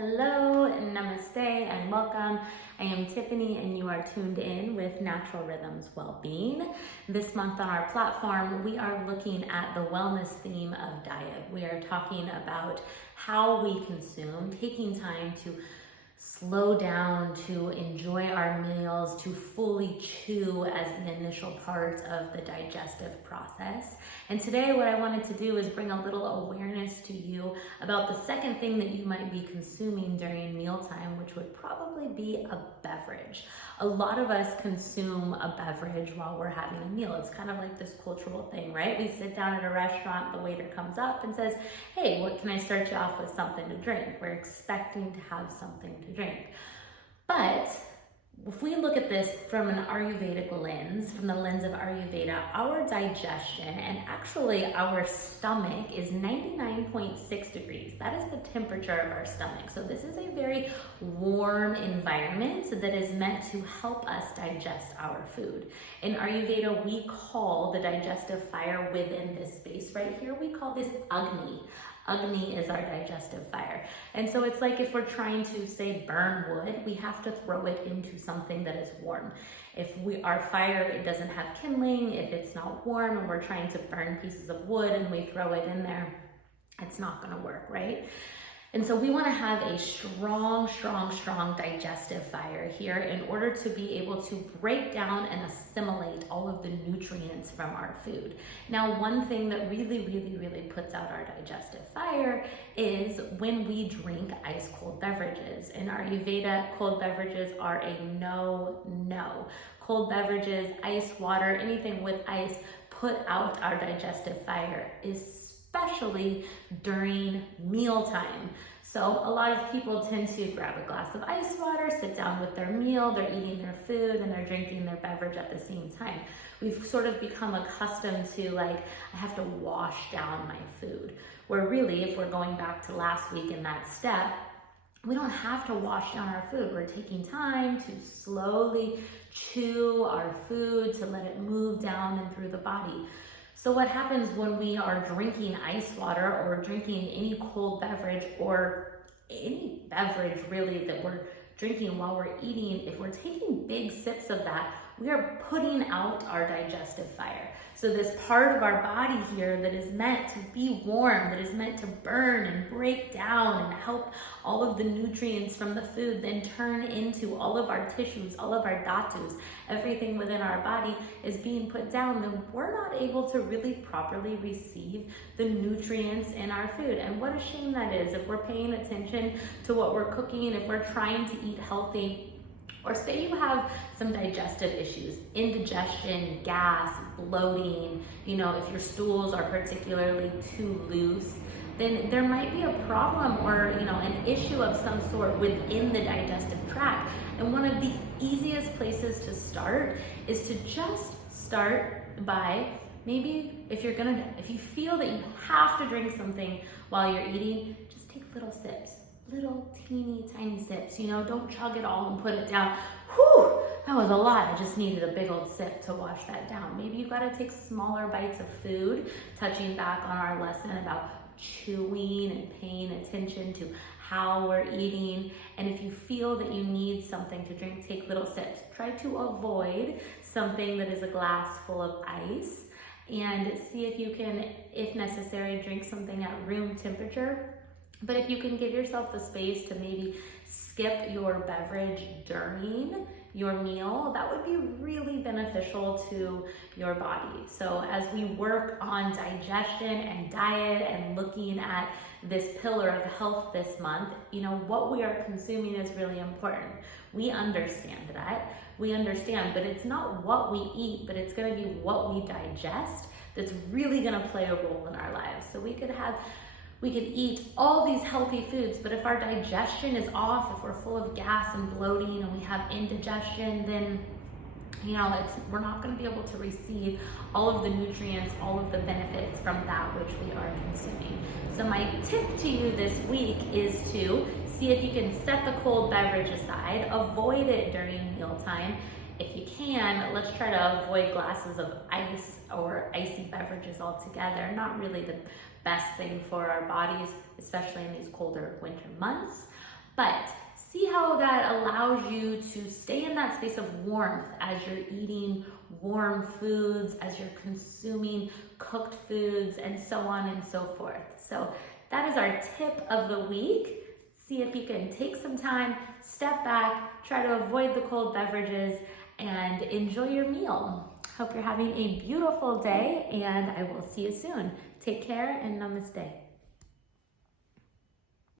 Hello, namaste, and welcome. I am Tiffany, and you are tuned in with Natural Rhythms Wellbeing. This month on our platform, we are looking at the wellness theme of diet. We are talking about how we consume, taking time to slow down, to enjoy our meals, to fully chew as the initial part of the digestive process. And today what I wanted to do is bring a little awareness to you about the second thing that you might be consuming during mealtime, which would probably be a beverage. A lot of us consume a beverage while we're having a meal. It's kind of like this cultural thing, right? We sit down at a restaurant, the waiter comes up and says, "Hey, what can I start you off with something to drink?" We're expecting to have something to drink. But if we look at this from an Ayurvedic lens, from the lens of Ayurveda, our digestion and actually our stomach is 99.6 degrees. That is the temperature of our stomach. So this is a very warm environment that is meant to help us digest our food. In Ayurveda, we call the digestive fire within this space right here, we call this Agni. Agni is our digestive fire. And so it's like if we're trying to, say, burn wood, we have to throw it into something that is warm. If our fire, it doesn't have kindling, if it's not warm and we're trying to burn pieces of wood and we throw it in there, it's not gonna work, right? And so we want to have a strong digestive fire here in order to be able to break down and assimilate all of the nutrients from our food. Now, one thing that really puts out our digestive fire is when we drink ice cold beverages. In Ayurveda, cold beverages are a no. Cold beverages, ice water, anything with ice put out our digestive fire, especially during mealtime. So a lot of people tend to grab a glass of ice water, sit down with their meal, they're eating their food and they're drinking their beverage at the same time. We've sort of become accustomed to I have to wash down my food. Where really, if we're going back to last week in that step, we don't have to wash down our food. We're taking time to slowly chew our food, to let it move down and through the body. So what happens when we are drinking ice water or drinking any cold beverage or any beverage really that we're drinking while we're eating, if we're taking big sips of that, we are putting out our digestive fire. So this part of our body here that is meant to be warm, that is meant to burn and break down and help all of the nutrients from the food then turn into all of our tissues, all of our dhatus, everything within our body is being put down, then we're not able to really properly receive the nutrients in our food. And what a shame that is if we're paying attention to what we're cooking, if we're trying to eat healthy. Or say you have some digestive issues, indigestion, gas, bloating, if your stools are particularly too loose, then there might be a problem or, an issue of some sort within the digestive tract. And one of the easiest places to start is to just start by maybe if you feel that you have to drink something while you're eating, just take little sips. Little teeny tiny sips, don't chug it all and put it down. Whew, that was a lot. I just needed a big old sip to wash that down. Maybe you've got to take smaller bites of food, touching back on our lesson about chewing and paying attention to how we're eating. And if you feel that you need something to drink, take little sips. Try to avoid something that is a glass full of ice and see if you can, if necessary, drink something at room temperature. But if you can give yourself the space to maybe skip your beverage during your meal, that would be really beneficial to your body. So as we work on digestion and diet and looking at this pillar of health this month, what we are consuming is really important. We understand that. We understand, but it's not what we eat, but it's going to be what we digest that's really going to play a role in our lives. So we could eat all these healthy foods, but if our digestion is off, if we're full of gas and bloating and we have indigestion, then we're not going to be able to receive all of the nutrients, all of the benefits from that which we are consuming. So my tip to you this week is to see if you can set the cold beverage aside, avoid it during mealtime. If you can, let's try to avoid glasses of ice or icy beverages altogether. Not really the best thing for our bodies, especially in these colder winter months. But see how that allows you to stay in that space of warmth as you're eating warm foods, as you're consuming cooked foods, and so on and so forth. So that is our tip of the week. See if you can take some time, step back, try to avoid the cold beverages, and enjoy your meal. Hope you're having a beautiful day, and I will see you soon. Take care and namaste.